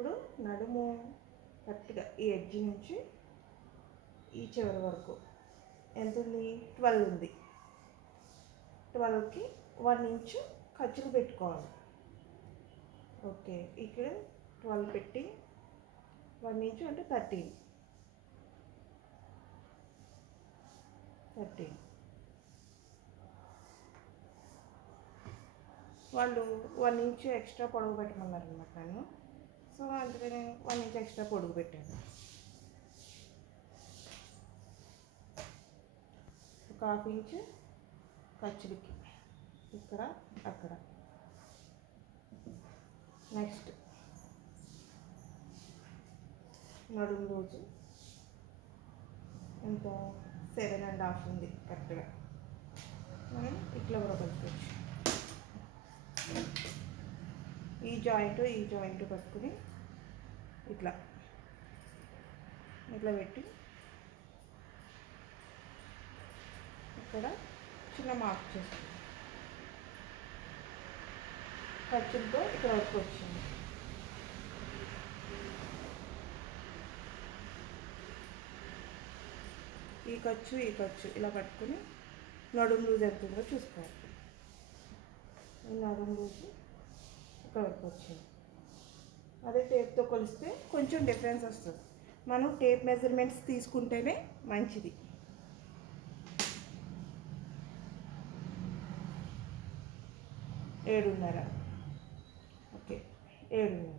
ఇప్పుడు నడుము కరెక్ట్గా ఈ ఎడ్జ్ నుంచి ఈ చివరి వరకు. ఎంత ఉంది? ట్వెల్వ్ ఉంది. ట్వెల్వ్కి వన్ ఇంచు ఖర్చులు పెట్టుకోవాలి. ఓకే ఇక్కడ ట్వెల్వ్ పెట్టి వన్ ఇంచు అంటే థర్టీన్. థర్టీన్. వాళ్ళు వన్ ఇంచ్ ఎక్స్ట్రా పొడవు పెట్టమన్నారు అనమాట నన్ను. సో అందుకని వన్ ఇంచ్ ఎక్స్ట్రా పొడుగు పెట్టాను. ఒక హాఫ్ ఇంచ్ ఖర్చులకి ఇక్కడ అక్కడ. నెక్స్ట్ నడుము రోజు ఇంకా సెవెన్ అండ్ హాఫ్ ఉంది కరెక్ట్గా. మనం ఇట్లా కూడా కలుపుకోవచ్చు ఈ జాయింట్ ఈ జాయింట్ పట్టుకుని ఇట్లా. ఇట్లా పెట్టి ఇక్కడ చిన్న మార్క్ చేస్తుంది ఖర్చులతో ఇక్కడ వరకు వచ్చింది. ఈ ఖర్చు ఈ ఖర్చు ఇలా పట్టుకుని నడుము లూజ్ ఎంత ఉందో చూసుకోవాలి నడుము లూజు ఇక్కడ వచ్చింది అదే టేప్తో కొలిస్తే కొంచెం డిఫరెన్స్ వస్తుంది. మనం టేప్ మెజర్మెంట్స్ తీసుకుంటేనే మంచిది. ఏడున్నర. ఓకే ఏడున్నర.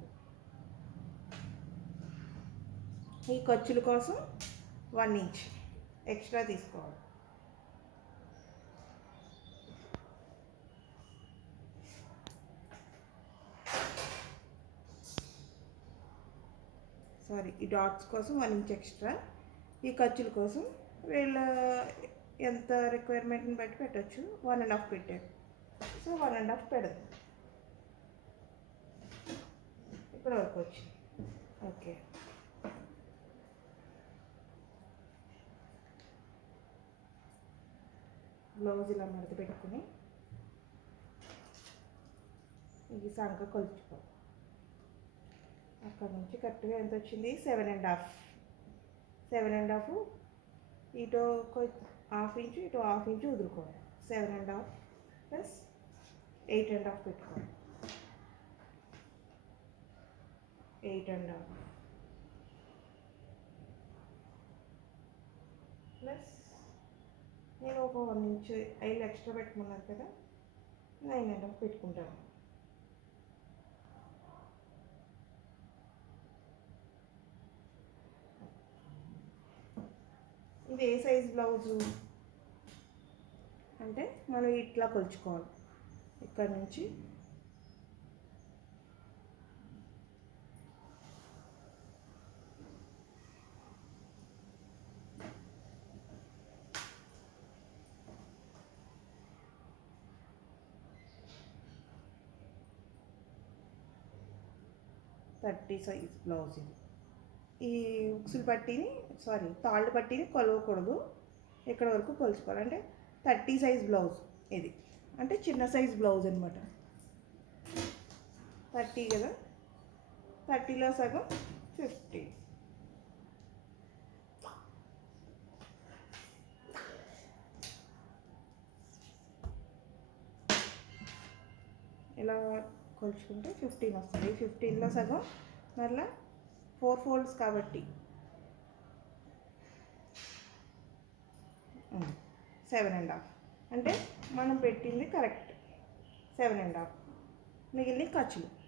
ఈ ఖర్చుల కోసం వన్ ఇంచ్ ఎక్స్ట్రా తీసుకోవాలి. సారీ ఈ డాట్స్ కోసం వన్ ఇంచ్ ఎక్స్ట్రా ఈ ఖర్చుల కోసం వీళ్ళ ఎంత రిక్వైర్మెంట్ని బట్టి పెట్టచ్చు. వన్ అండ్ హాఫ్ పెట్టారు. సో వన్ అండ్ హాఫ్ పెడదాం. ఇక్కడ వరకు వచ్చింది. ఓకే. బ్లౌజ్ ఇలా మడత పెట్టుకుని ఈ సంక కొలుచుకో. అక్కడ నుంచి కరెక్ట్గా ఎంత వచ్చింది? Seven and half. Seven and half ఇటు హాఫ్ ఇంచు ఇటు హాఫ్ ఇంచు వదులుకోవాలి. Seven and half plus eight and half పెట్టుకోవాలి. ఎయిట్ అండ్ హాఫ్ ప్లస్ నేను ఒక వన్ ఇంచ్ ఐదు ఎక్స్ట్రా పెట్టుకున్నాను కదా నైన్ అండ్ హాఫ్ పెట్టుకుంటాను. ఇది ఏ సైజ్ బ్లౌజు అంటే మనం ఇట్లా కొలుచుకోవాలి. ఇక్కడ నుంచి. థర్టీ సైజ్ బ్లౌజ్ ఇది. ఈ ఉక్సులు పట్టీని సారీ తాళ్ళు పట్టీని కొలవకూడదు. ఇక్కడ వరకు కొలుచుకోవాలి? అంటే థర్టీ సైజ్ బ్లౌజ్ ఇది. అంటే చిన్న సైజ్ బ్లౌజ్ అనమాట థర్టీ కదా? థర్టీలో సగం ఫిఫ్టీ. ఇలా కొలుచుకుంటే ఫిఫ్టీన్ వస్తుంది. ఫిఫ్టీన్లో సగం మళ్ళీ ఫోర్ ఫోల్డ్స్ కాబట్టి. Seven and half. అంటే మనం పెట్టింది కరెక్ట్. Seven and half. మిగిలిన ఖర్చులు.